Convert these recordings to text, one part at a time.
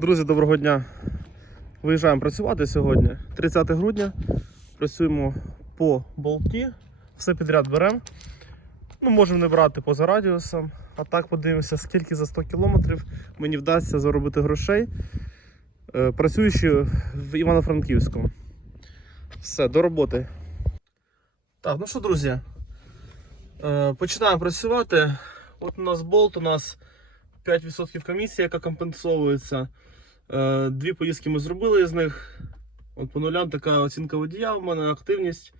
Друзі, доброго дня. Виїжджаємо працювати сьогодні. 30 грудня. Працюємо по болті. Все підряд беремо. Ну, можемо не брати поза радіусом. А так подивимося, скільки за 100 кілометрів мені вдасться заробити грошей, е, працюючи в Івано-Франківську. Все, до роботи. Так, ну що, друзі, е, починаємо працювати. От у нас болт, у нас 5% комісія, яка компенсовується. Е, Дві поїздки ми зробили з них. От по нулям така оцінка водія, в мене активність.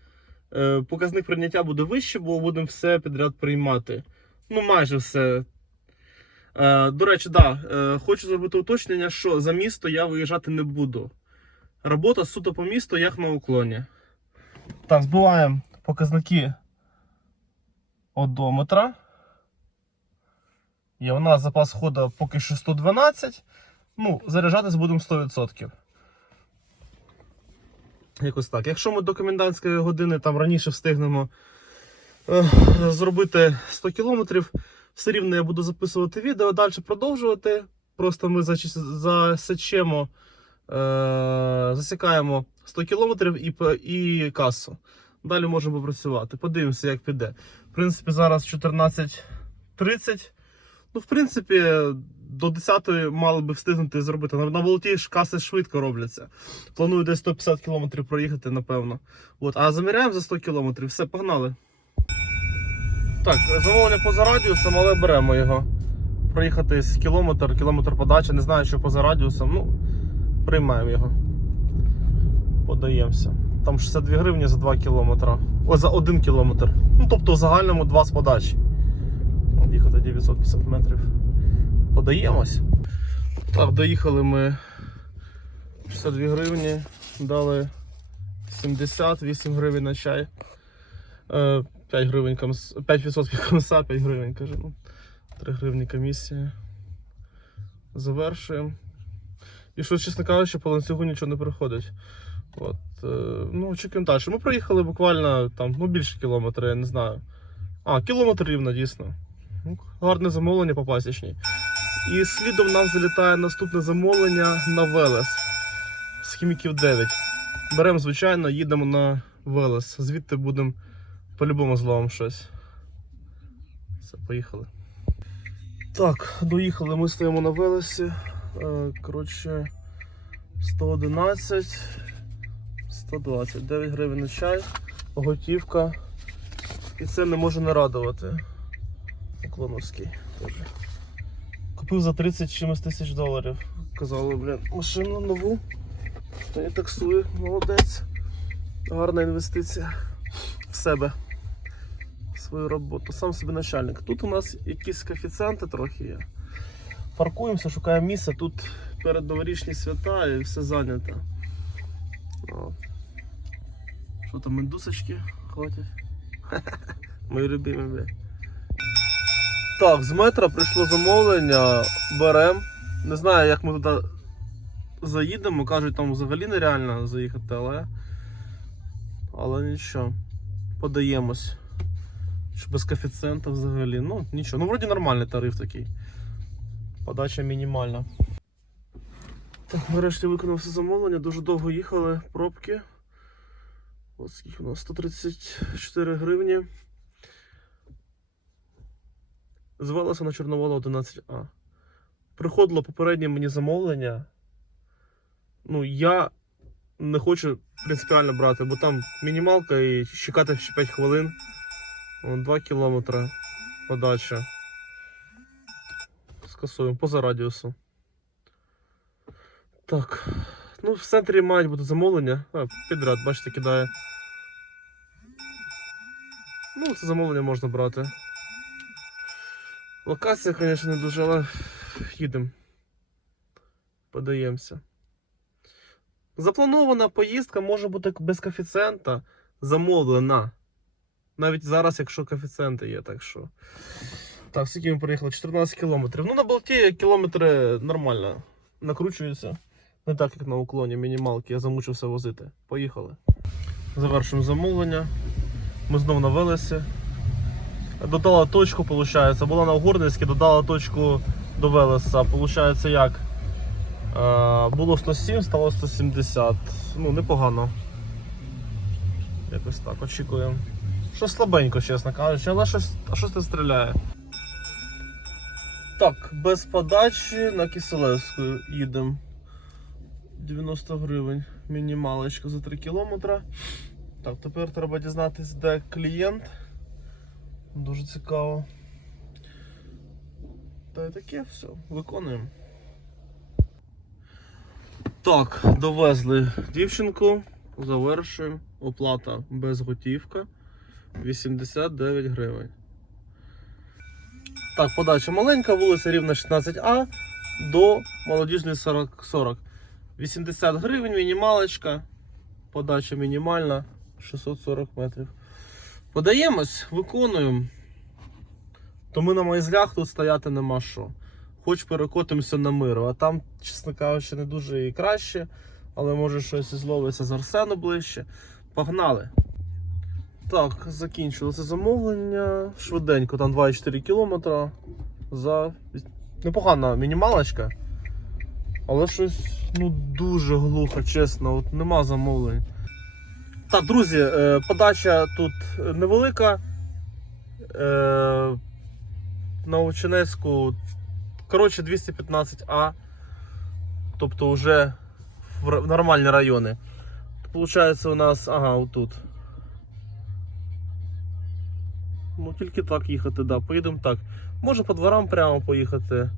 Е, Показник прийняття буде вище, бо будемо все підряд приймати. Ну, майже все. Е, До речі, да, хочу зробити уточнення, що за місто я виїжджати не буду. Робота суто по місту, як на уклоні. Так, збиваємо показники одометра. Є у нас запас ходу поки що 112. Ну, заряджатись будемо 100%. Якось так. Якщо ми до комендантської години там раніше встигнемо е, зробити 100 кілометрів, все рівно я буду записувати відео, далі продовжувати. Просто ми засечемо, е, засікаємо 100 кілометрів і, і касу. Далі можемо попрацювати. Подивимося, як піде. В принципі, зараз 14.30. Ну, в принципі, до 10-ї мали би встигнути зробити. На, болоті ж каси швидко робляться. Планую десь 150 км проїхати, напевно. От, а заміряємо за 100 км. Все, погнали. Так, замовлення поза радіусом, але беремо його. Проїхати з кілометр, кілометр подачі. Не знаю, що поза радіусом. Ну, приймаємо його. Подаємося. Там 62 гривні за 2 кілометри. О, за 1 кілометр. Ну, тобто в загальному 2 з подачі. Їхати 950 метрів. Подаємось. Так, доїхали ми 62 гривні, дали 78 гривень на чай. Е, 5 гривень комс... 5% комса, 5 гривень, каже. Ну, 3 гривні комісія. Завершуємо. І що, чесно кажучи, по ланцюгу нічого не приходить. От, е, ну, очікуємо далі. Ми проїхали буквально там, ну, більше кілометра, я не знаю. А, кілометр рівно, дійсно. Ну, Гарне замовлення по пасічній. І слідом нам залітає наступне замовлення на Велес з хіміків 9. Беремо, звичайно, їдемо на Велес. Звідти будемо по-любому зловимо щось. Все, поїхали. Так, доїхали, ми стоїмо на Велесі. Е, Коротше, 111, 120, 9 гривень на чай, готівка. І це не може не радувати. Клоновський теж. Купив за 30 чимось тисяч доларів. Казали, блін, машину нову. Та я таксую, молодець. Гарна інвестиція в себе. В свою роботу. Сам собі начальник. Тут у нас якісь коефіцієнти трохи є. Паркуємося, шукаємо місце. Тут перед новорічні свята і все зайнято. Що там, індусочки хватять? Мої любимі, блядь. Так, з метра прийшло замовлення, берем. Не знаю, як ми туди заїдемо. Кажуть, там взагалі нереально заїхати, але. Але нічого. Подаємось. Що без коефіцієнта взагалі. Ну, нічого. Ну, вроді нормальний тариф такий. Подача мінімальна. Так, нарешті виконав все замовлення, дуже довго їхали, пробки. Ось скільки у нас 134 гривні. Звелося на Чорновола 11А. Приходило попереднє мені замовлення. Ну, я не хочу принципіально брати, бо там мінімалка і чекати ще 5 хвилин. Вон 2 кілометри подача. Скасуємо поза радіусу. Так. Ну, в центрі мають бути замовлення. А, підряд, бачите, кидає. Ну, це замовлення можна брати. Локація, звісно, не дуже, але їдемо. Подаємося. Запланована поїздка може бути без коефіцієнта замовлена. Навіть зараз, якщо коефіцієнти є, так що. Так, скільки ми приїхали? 14 кілометрів. Ну, на болті кілометри нормально накручуються. Не так, як на уклоні мінімалки, я замучився возити. Поїхали. Завершуємо замовлення. Ми знову на Велесі. Додала точку, виходить. Була на Угорницькій, додала точку до Велеса. Получається як? Е, було 107, стало 170. Ну, непогано. Якось так, очікуємо. Щось слабенько, чесно кажучи, але щось, а щось не стріляє. Так, без подачі на Киселевську їдемо. 90 гривень. Мінімалочка за 3 кілометри. Так, тепер треба дізнатися, де клієнт. Дуже цікаво. Та й таке все, виконуємо. Так, довезли дівчинку, завершуємо. Оплата без готівка 89 гривень. Так, подача маленька, вулиця Рівна 16А до молодіжної 40. 40. 80 гривень, мінімалочка. Подача мінімальна 640 метрів. Подаємось, виконуємо. То ми на майзлях тут стояти нема що. Хоч перекотимося на миру, а там, чесно кажучи, не дуже і краще, але може щось зловиться з Арсену ближче. Погнали! Так, закінчили це замовлення. Швиденько, там 2,4 км за непогана мінімалочка. Але щось ну дуже глухо, чесно, от нема замовлень. Так, друзі, е, подача тут невелика. Е, На Ученецьку, коротше, 215А. Тобто вже в нормальні райони. Получається у нас, ага, отут. Ну, тільки так їхати, да. Поїдемо так. Може по дворам прямо поїхати.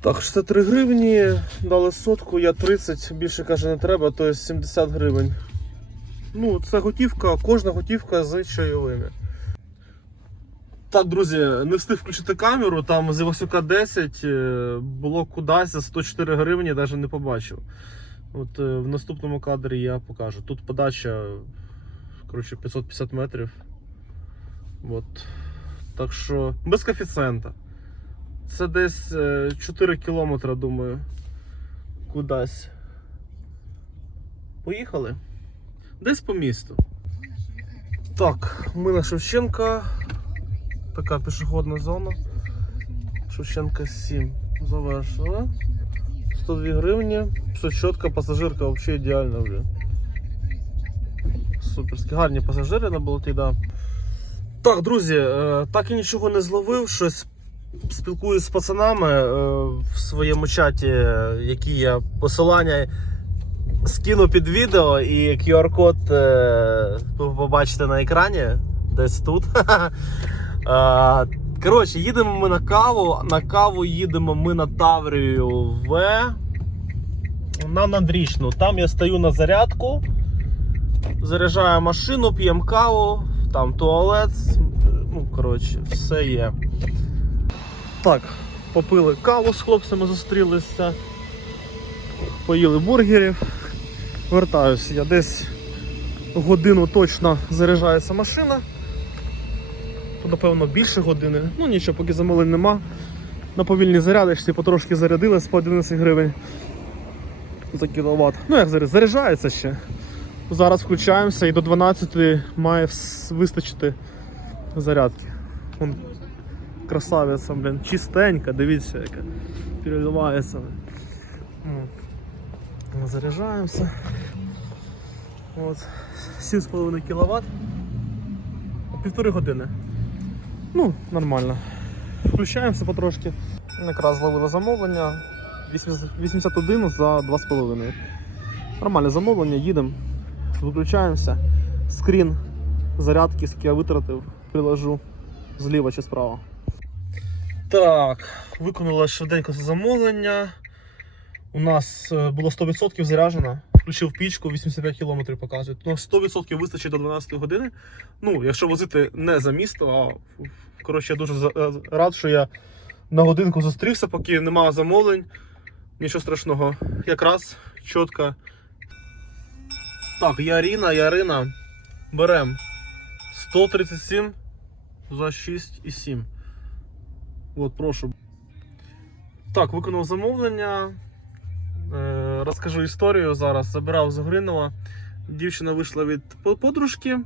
Так, 63 гривні, дали сотку, я 30, більше каже не треба, то є 70 гривень. Ну, це готівка, кожна готівка з чайовими. Так, друзі, не встиг включити камеру, там з Івасюка 10 е, було кудись за 104 гривні, навіть не побачив. От е, в наступному кадрі я покажу. Тут подача коротше, 550 метрів. От. Так що без коефіцієнта. Це десь е, 4 кілометри, думаю. Кудись. Поїхали. Десь по місту. Так, ми на Шевченка. Така пішохідна зона. Шевченка 7. Завершили. 102 гривні. Все чітко, пасажирка взагалі ідеальна, блін. Суперські гарні пасажири на болоті, да. Так, друзі, е, так і нічого не зловив, щось спілкуюсь з пацанами е, в своєму чаті, які я посилання скину під відео і QR-код е, ви побачите на екрані десь тут. Е, Коротше, їдемо ми на каву. На каву їдемо ми на Таврію В. На Надрічну. Там я стою на зарядку, заряджаю машину, п'ємо каву, там туалет. Ну, коротше, все є. Так, попили каву з хлопцями, зустрілися, поїли бургерів. Вертаюся, я десь годину точно заряджається машина. То, напевно, більше години. Ну нічого, поки замовлень нема. На повільній зарядочці потрошки зарядилась по 11 гривень за кіловат. Ну як зараз, заряджається ще. Зараз включаємося і до 12 має вистачити зарядки. Красавиця, блін, чистенька, дивіться, яка переливається. Заряджаємося. От. 7,5 кВт. Півтори години. Ну, нормально. Включаємося потрошки. Якраз зловили замовлення. 81 за 2,5. Нормальне замовлення, їдемо, виключаємося. Скрін зарядки, скільки я витратив, приложу зліва чи справа. Так, виконала швиденько це замовлення. У нас е, було 100% заряджено. Включив пічку, 85 км показує. Ну, 100% вистачить до 12 години. Ну, якщо возити не за місто, а коротше, я дуже е, рад, що я на годинку зустрівся, поки немає замовлень. Нічого страшного. Якраз чітко. Так, Ярина, Ярина. Берем 137 за 6,7. От, прошу. Так, виконав замовлення. Е, розкажу історію зараз. Забирав з Гринова. Дівчина вийшла від подружки.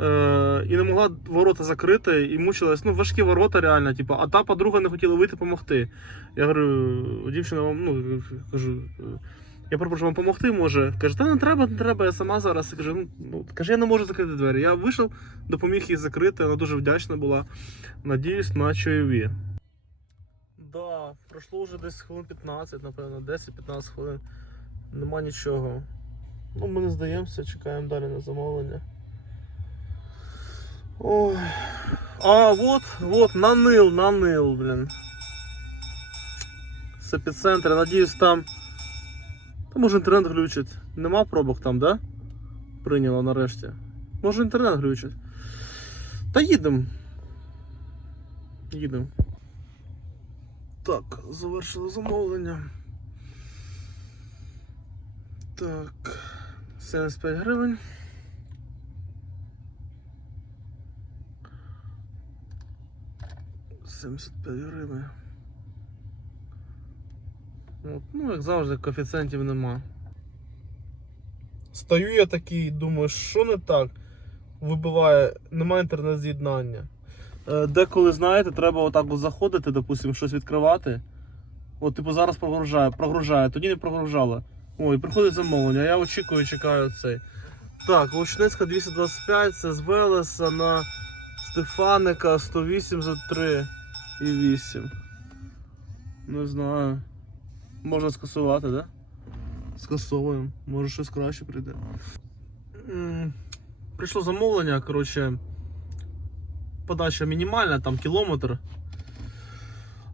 Е, і не могла ворота закрити, і мучилась. Ну, важкі ворота реально, типу, а та подруга не хотіла вийти допомогти. Я говорю, дівчина вам, ну, кажу, я прошу вам допомогти, може. Каже, та не треба, не треба, я сама зараз. Я кажу, ну, ну, каже, я не можу закрити двері. Я вийшов, допоміг їй закрити, вона дуже вдячна була. Надіюсь на чайові. Да, пройшло вже десь хвилин 15, напевно, 10-15 хвилин. Нема нічого. Ну, ми не здаємося, чекаємо далі на замовлення. Ой. А, вот, вот, нанил, нанил, блин. З епіцентра, надіюсь, там. Та може інтернет глючить. Нема пробок там, да? Прийняло нарешті. Може інтернет глючить. Та їдемо. Їдемо. Так, завершили замовлення. Так. 75 гривень. Семдесят п'ять гривень. От, ну, як завжди, коефіцієнтів нема. Стою я такий, думаю, що не так? Вибиває, немає інтернет-з'єднання. Е, Деколи, знаєте, треба отак от заходити, допустимо, щось відкривати. От, типу, зараз прогружає, прогружає, тоді не прогружала. Ой, приходить замовлення, я очікую, чекаю цей. Так, Лучницька 225, це з Велеса на Стефаника 108 за 3 і 8. Не знаю. Можна скасувати, да? Скасовуємо. Може щось краще прийде. Прийшло замовлення, коротше. Подача мінімальна, там кілометр.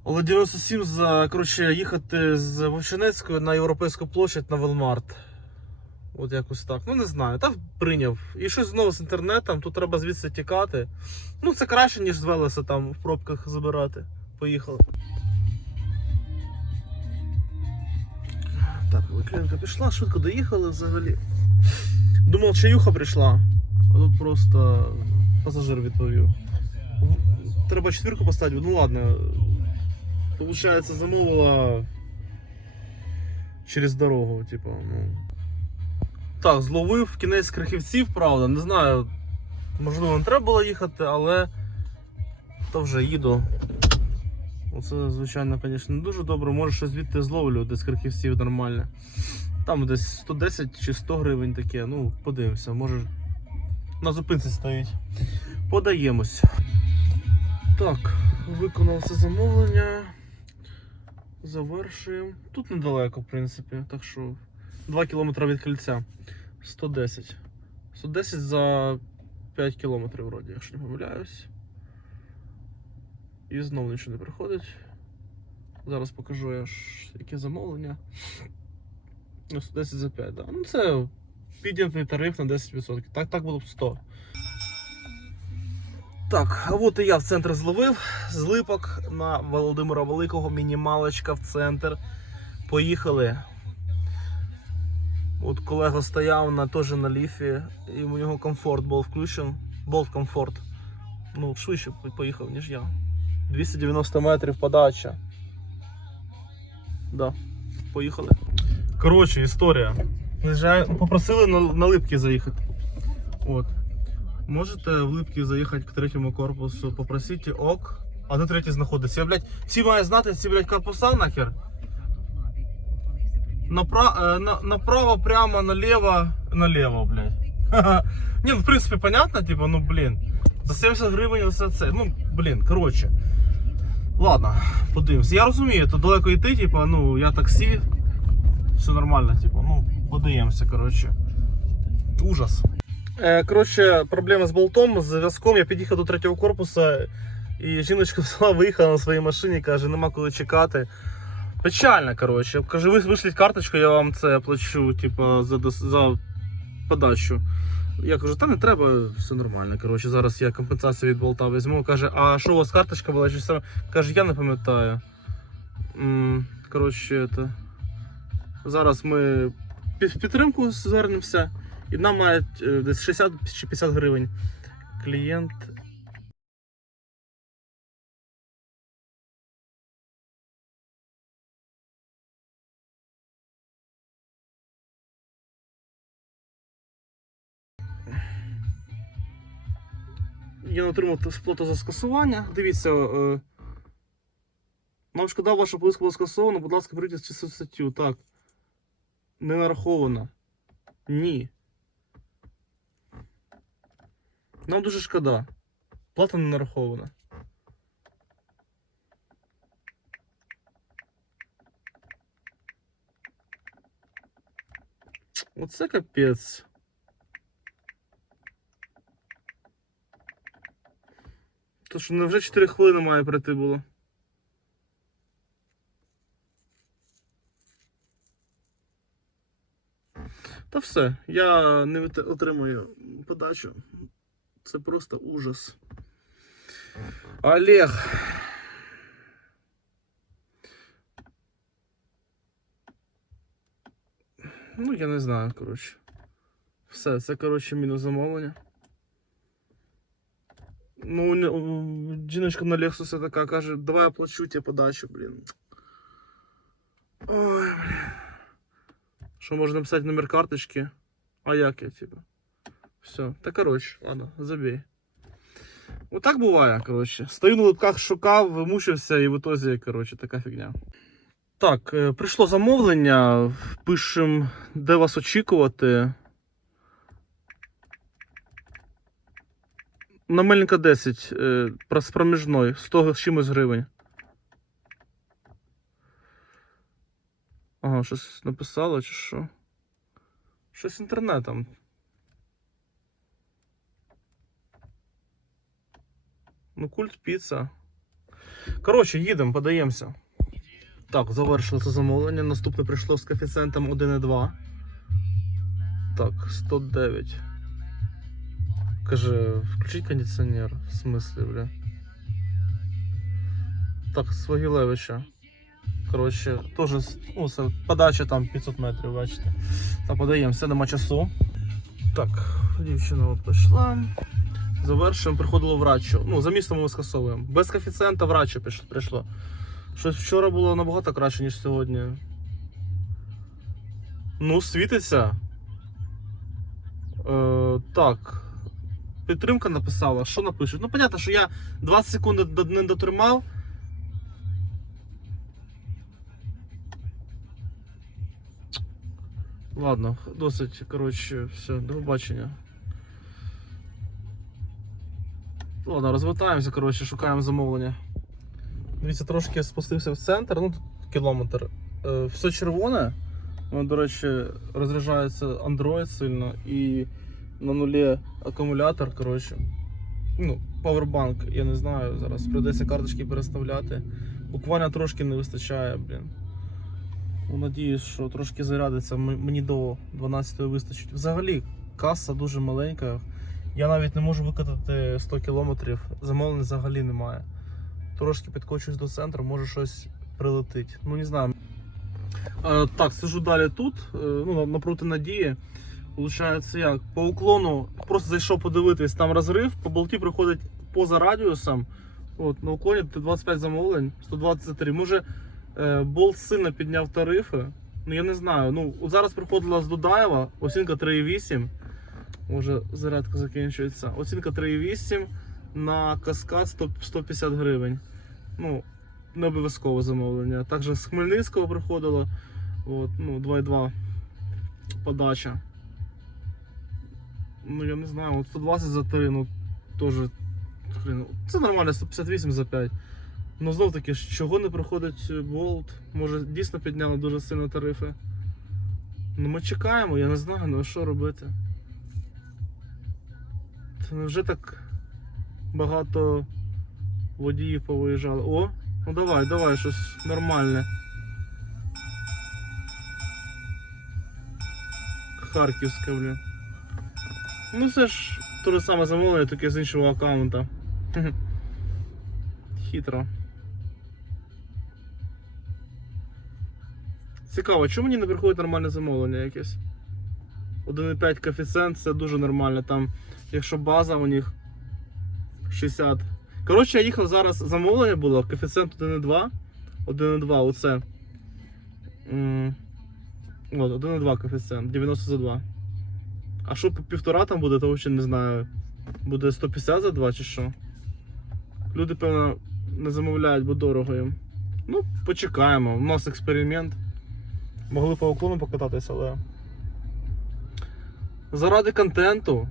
Але 97 за коротше, їхати з Вовчинецької на Європейську площадь на Велмарт. От якось так. Ну не знаю. Та прийняв. І щось знову з інтернетом, тут треба звідси тікати. Ну це краще, ніж з там в пробках забирати. Поїхали. Так, Литвинка пішла, швидко доїхали взагалі. Думав, чаюха прийшла, а тут просто пасажир відповів. Треба четвірку поставити, ну ладно. Получається, замовила через дорогу, типу, ну. Так, зловив кінець крахівців, правда, не знаю. Можливо, не треба було їхати, але то вже їду. Оце, звичайно, звісно, не дуже добре. Може щось звідти зловлю, десь крахівців нормально. Там десь 110 чи 100 гривень таке. Ну, подивимося, може на зупинці стоїть. Подаємось. Так, виконав замовлення. Завершуємо. Тут недалеко, в принципі, так що 2 км від кільця. 110. 110 за 5 км, вроді, якщо не помиляюсь. І знову нічого не приходить. Зараз покажу я яке замовлення. Ну, 110 за 5, да. Ну це піднятий тариф на 10%. Так, так було б 100. Так, а от і я в центр зловив з липок на Володимира Великого, мінімалочка в центр. Поїхали. От колега стояв на теж на ліфі, і у нього комфорт був включений. Болт комфорт. Ну, швидше поїхав, ніж я. 290 метрів подача. Да, поїхали. Коротше, історія. Попросили на, на липки заїхати. От. Можете в липки заїхати к третьому корпусу, попросіть ок. А де третій знаходиться? Я, блядь, всі мають знати ці, блядь, корпуса нахер. Напра... е, на... Направо, прямо, налево, налево, блядь. Не, ну в принципі, понятно, типа, ну блін. За 70 гривень все це. Ну, блін, коротше. Ладно, подивимось. Я розумію, то далеко йти, типа, ну, я таксі. Все нормально, типу, ну, подаємося, коротше. Ужас. Е, коротше, проблема з болтом, з зв'язком. Я під'їхав до третього корпусу, і жіночка взяла, виїхала на своїй машині, каже, нема коли чекати. Печально, коротше. Каже, ви вишліть карточку, я вам це оплачу, типу, за, за подачу. Я кажу, та не треба, все нормально. Коротше, зараз я компенсацію від болта візьму. Каже, а що у вас карточка була? Чи саме? Каже, я не пам'ятаю. Коротше, це. Зараз ми під підтримку звернемося, і нам мають е, десь 60 чи 50 гривень. Клієнт. Я отримав сплату за скасування. Дивіться, е, нам шкода, ваша повістка була скасована, будь ласка, прийдіть цю статтю. Так. Не нараховано. Ні. Нам дуже шкода. Плата не нарахована. Оце капець. То що невже 4 хвилини має пройти було? Та все, я не отримую подачу. Це просто ужас. Олег. Ну, я не знаю, коротше. Все, це, коротше, мінус замовлення. Ну, жіночка на Lexus така каже, давай я плачу тебе подачу, блін. Ой, блін. Що можна написати номер карточки? А як я тебе? Все. Та коротше, ладно, забей. Отак буває, коротше. Стою на липках, шукав, вимучився і в ітозі, коротше, така фігня. Так, е, прийшло замовлення. Пишем, де вас очікувати. На Мельника 10, е, з проміжної, 100 з чимось гривень. Ага, щось написало чи що? Щось інтернетом. Ну, культ піца. Коротше, їдемо, подаємося. Так, завершили це замовлення. Наступне прийшло з коефіцієнтом 1,2. Так, 109. Каже, включіть кондиціонер. В смислі, бля. Так, з Вагілевича. Коротше, теж ну, подача там 500 метрів, бачите. Та подаємося, нема часу. Так, дівчина от пішла. Завершуємо, приходило в Рачу. Ну, за містом ми скасовуємо. Без коефіцієнта в Рачу піш- прийшло. Щось вчора було набагато краще, ніж сьогодні. Ну, світиться. Е, так. Підтримка написала. Що напишуть? Ну, понятно, що я 20 секунд не дотримав. Ладно, досить, коротше, все, до побачення. Ладно, розвертаємося, коротше, шукаємо замовлення. Дивіться, трошки я спустився в центр, ну тут кілометр. Е, все червоне. Воно, до речі, розряджається Android сильно і на нулі акумулятор, коротше. Ну, павербанк, я не знаю, зараз прийдеться карточки переставляти. Буквально трошки не вистачає, блін. Ну, Надіюсь, що трошки зарядиться, мені до 12 вистачить. Взагалі, каса дуже маленька. Я навіть не можу викатати 100 кілометрів, замовлень взагалі немає. Трошки підкочуюсь до центру, може щось прилетить. Ну не знаю. Е, так, сижу далі тут, е, ну, напроти надії. Получається як? По уклону просто зайшов подивитись, там розрив, по болті приходить поза радіусом. От, на уклоні 25 замовлень, 123. Може, е, болт сильно підняв тарифи. Ну я не знаю. Ну, от зараз приходила з Дудаєва, оцінка 3,8. Може, зарядка закінчується. Оцінка 3,8 на каскад 100, 150 гривень. Ну, не обов'язкове замовлення. Також з Хмельницького приходило. От, ну, 2,2 подача. Ну, я не знаю, от 120 за 3, ну теж. Це нормально, 158 за 5. Ну знов таки, чого не проходить болт? Може дійсно підняли дуже сильно тарифи. Ну ми чекаємо, я не знаю, ну що робити. Це невже так багато водіїв повиїжджали. О, ну давай, давай, щось нормальне. Харківське, блін. Ну це ж те саме замовлення, тільки з іншого аккаунта. Хитро. Цікаво, чому мені не приходить нормальне замовлення якесь? 1,5 коефіцієнт це дуже нормально. Там, якщо база у них 60. Коротше, я їхав зараз замовлення було, коефіцієнт 1,2. 1,2, оце. От, 1,2 коефіцієнт, 90 за 2. А що по півтора там буде, то взагалі не знаю. Буде 150 за 2 чи що? Люди, певно, не замовляють, бо дорого їм. Ну, почекаємо. У нас експеримент. Могли по уклону покататися, але. Заради контенту.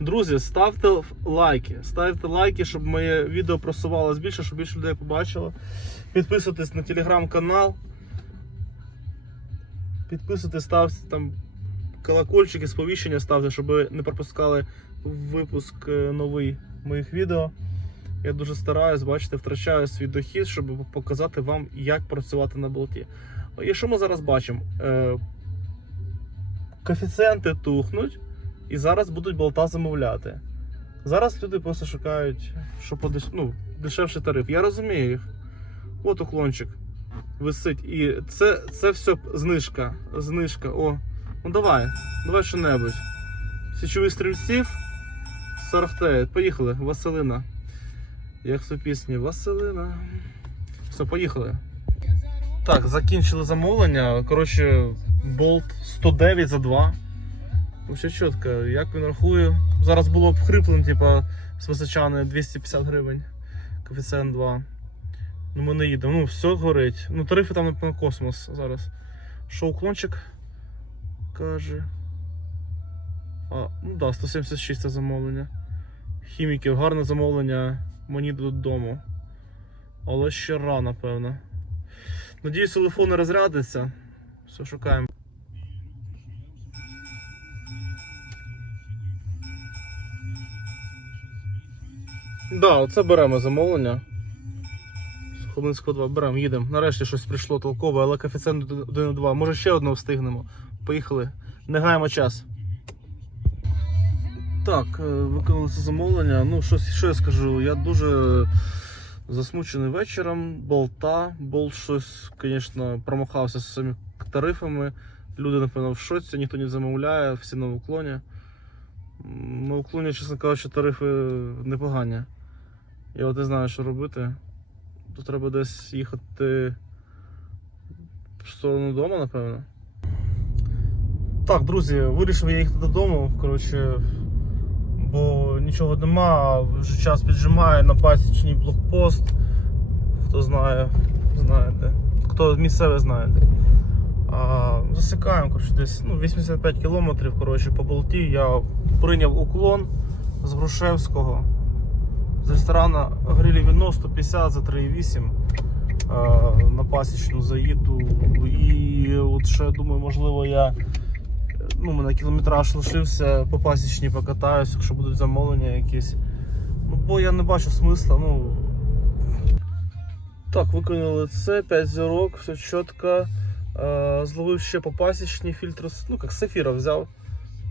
Друзі, ставте лайки. Ставте лайки, щоб моє відео просувалось більше, щоб більше людей побачило. Підписуйтесь на телеграм-канал. Підписуйтесь, ставте там колокольчики, сповіщення ставте, щоб не пропускали випуск е, новий моїх відео. Я дуже стараюсь, бачите, втрачаю свій дохід, щоб показати вам, як працювати на болті. І що ми зараз бачимо? Е, коефіцієнти тухнуть, і зараз будуть болта замовляти. Зараз люди просто шукають, що подеш... ну, дешевший тариф. Я розумію їх. От уклончик висить. І це, це все знижка. Знижка. О, ну давай, давай що-небудь. Січових стрільців 49. Поїхали, Василина. Як в пісні Василина. Все, поїхали. Так, закінчили замовлення. Коротше, болт 109 за 2. Ну, Все чітко. Як він рахує? Зараз було б хриплен, типа, з височани 250 гривень. Коефіцієнт 2. Ну ми не їдемо. Ну, все горить. Ну, тарифи там на космос зараз. Що уклончик каже. А, ну да, 176 це замовлення. Хіміків, гарне замовлення мені додому. Але ще рано, певно. Надіюсь, телефон не розрядиться. Все, шукаємо. Да, оце беремо замовлення. Сухомлинського 2 беремо, їдемо. Нарешті щось прийшло толкове, але коефіцієнт 1,2. Може ще одного встигнемо. Поїхали. Не гаємо час. Так, е, виконали це замовлення. Ну, щось, що я скажу, я дуже засмучений вечором. Болта. Болт щось, звісно, промахався з цими тарифами. Люди, напевно, в шоці, ніхто не замовляє, всі на уклоні. На уклоні, чесно кажучи, тарифи непогані. Я от не знаю, що робити. Тут треба десь їхати в сторону дому, напевно. Так, друзі, вирішив я їхати додому. Коротше, бо нічого нема, вже час піджимає на пасічний блокпост. Хто знає, знаєте. Хто місцеве знає. засікаємо коротше, десь ну, 85 кілометрів коротше, по болті. Я прийняв уклон з Грушевського. З ресторана грилі віно 150 за 3,8 е, на пасічну заїду. І от ще думаю, можливо, я ну, мене кілометраж лишився, по пасічні покатаюсь, якщо будуть замовлення якісь. Ну, бо я не бачу смисла. Ну... Так, виконали це, 5 зірок, все чітко. Е, зловив ще по пасічні фільтр, ну як сефіра взяв.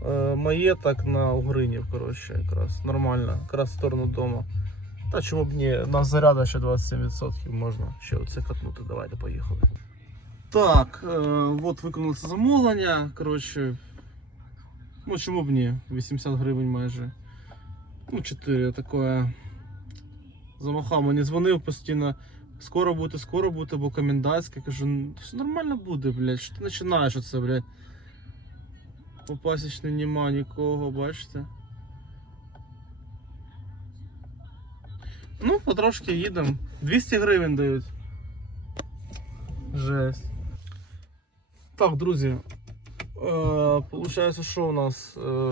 Е, маєток на Угринів, коротше, якраз нормально, якраз в сторону дому. Та чому б ні, на заряда ще 27% можна ще оце катнути. Давайте поїхали. Так, е, от виконали замовлення. Коротше, ну чому б ні? 80 гривень майже. Ну, 4 таке. Замахав, мені дзвонив постійно. Скоро буде, скоро буде, бо комендантська. Кажу, «Ну, все нормально буде, блядь. Що ти починаєш оце, блядь? По пасічні нема нікого, бачите? Ну, потрошки їдемо. 200 гривень дають. Жесть. Так, друзі. Е, Получається, що у нас? Е,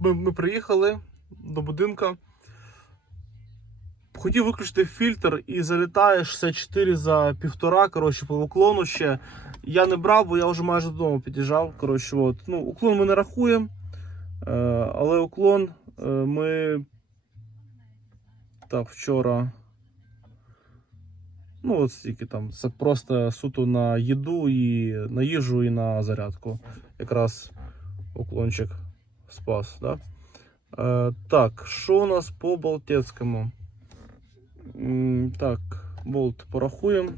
ми, ми приїхали до будинка. Хотів виключити фільтр і залітає 64 за півтора, коротше, по уклону ще. Я не брав, бо я вже майже додому під'їжджав. Коротше, от. Ну, уклон ми не рахуємо. Е, але уклон е, ми. Так, вчора. Ну, от стільки там. Це просто суто на їду і на їжу і на зарядку. Якраз уклончик спас. Да? Е, так, що у нас по Балтецькому? М, Так, болт порахуємо.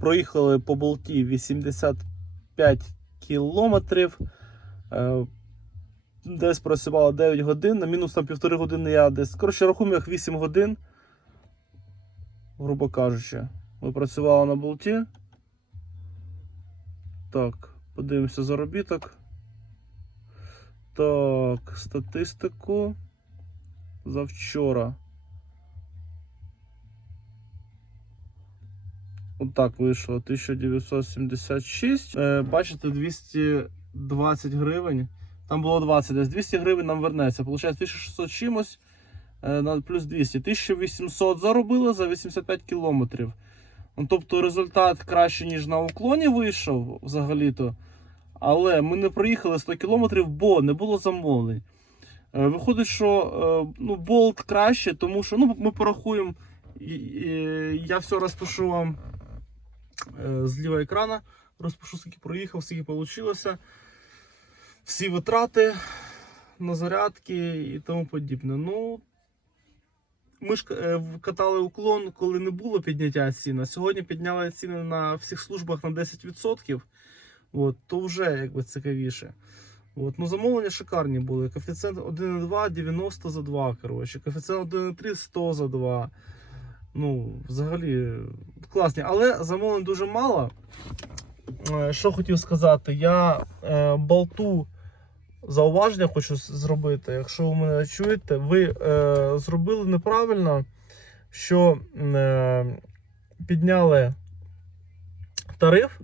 Проїхали по болті 85 кілометрів. Е, Десь працювало 9 годин, на мінус там півтори години я десь. Коротше, рахуємо як 8 годин. Грубо кажучи, ми працювали на болті. Так, подивимося заробіток. Так, статистику за вчора. Отак вийшло 1976. Е, бачите, 220 гривень. Там було 20, десь 200 гривень нам вернеться. Получається 1600 чимось е, на плюс 200. 1800 заробили за 85 кілометрів. Ну, тобто результат краще, ніж на уклоні вийшов взагалі-то. Але ми не проїхали 100 кілометрів, бо не було замовлень. Е, Виходить, що е, ну, болт краще, тому що ну, ми порахуємо. Я все розпишу вам е, зліва екрана. Розпишу, скільки проїхав, скільки вийшло. Всі витрати на зарядки і тому подібне. Ну, ми ж е, катали уклон, коли не було підняття цін. А сьогодні підняли ціни на всіх службах на 10%. От, то вже якби цікавіше. От, ну, замовлення шикарні були. Коефіцієнт 1,2 90 за 2. Коротше. Коефіцієнт 1,3 100 за 2. Ну, взагалі класні. Але замовлень дуже мало. Е, Що хотів сказати, я е, болту зауваження хочу зробити. Якщо ви мене чуєте, ви е, зробили неправильно, що е, підняли тариф,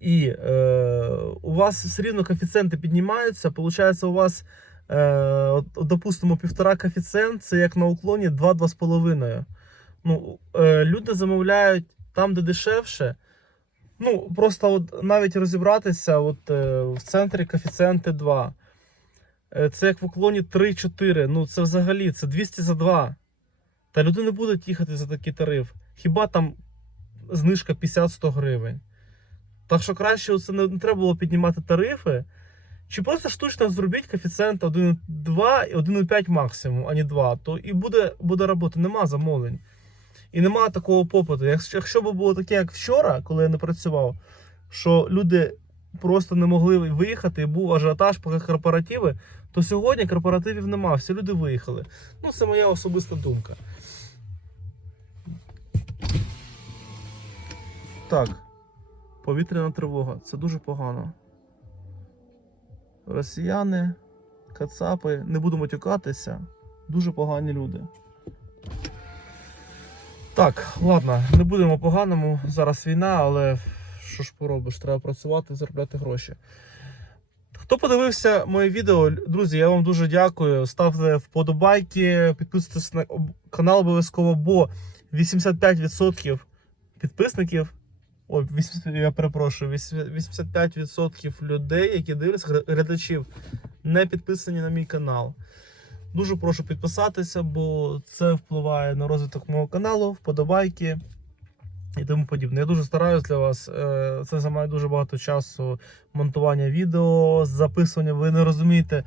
і е, у вас все рівно коефіцієнти піднімаються. Получається, у вас, е, допустимо, півтора коефіцієнт, це як на уклоні 2-2,5. Ну, е, люди замовляють там, де дешевше. Ну, просто от навіть розібратися, от е, в центрі коефіцієнти 2. Е, Це як в уклоні 3-4. Ну, це взагалі це 200 за 2. Та люди не будуть їхати за такий тариф. Хіба там знижка 50-100 гривень. Так що краще це не, треба було піднімати тарифи. Чи просто штучно зробіть коефіцієнт 1,2 і 1,5 максимум, а не 2, то і буде, буде робота, нема замовлень. І нема такого попиту. Якщо, б було таке, як вчора, коли я не працював, що люди просто не могли виїхати, і був ажіотаж по корпоративи, то сьогодні корпоративів нема, всі люди виїхали. Ну, це моя особиста думка. Так. Повітряна тривога. Це дуже погано. Росіяни, кацапи, не буду матюкатися. Дуже погані люди. Так, ладно, не будемо поганому. Зараз війна, але що ж поробиш, треба працювати, заробляти гроші. Хто подивився моє відео, друзі, я вам дуже дякую. Ставте вподобайки, підписуйтесь на канал обов'язково, бо 85% підписників. Ой, 80, я перепрошую, 85% людей, які дивляться, глядачів, не підписані на мій канал. Дуже прошу підписатися, бо це впливає на розвиток мого каналу, вподобайки і тому подібне. Я дуже стараюсь для вас. Е, Це займає дуже багато часу монтування відео, записування. Ви не розумієте.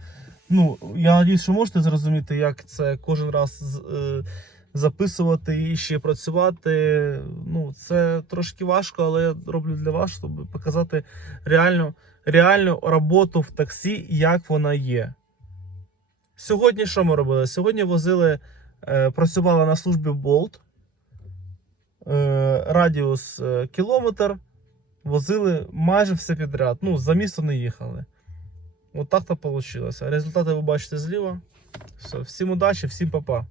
Ну, я надіюсь, що можете зрозуміти, як це кожен раз е, записувати і ще працювати. Ну, це трошки важко, але я роблю для вас, щоб показати реальну, реальну роботу в таксі, як вона є. Сьогодні що ми робили? Сьогодні возили, е, працювали на службі Bolt. Е, радіус е, кілометр. Возили майже все підряд. Ну, за місто не їхали. От так то вийшло. Результати ви бачите зліва. Все, всім удачі, всім па-па.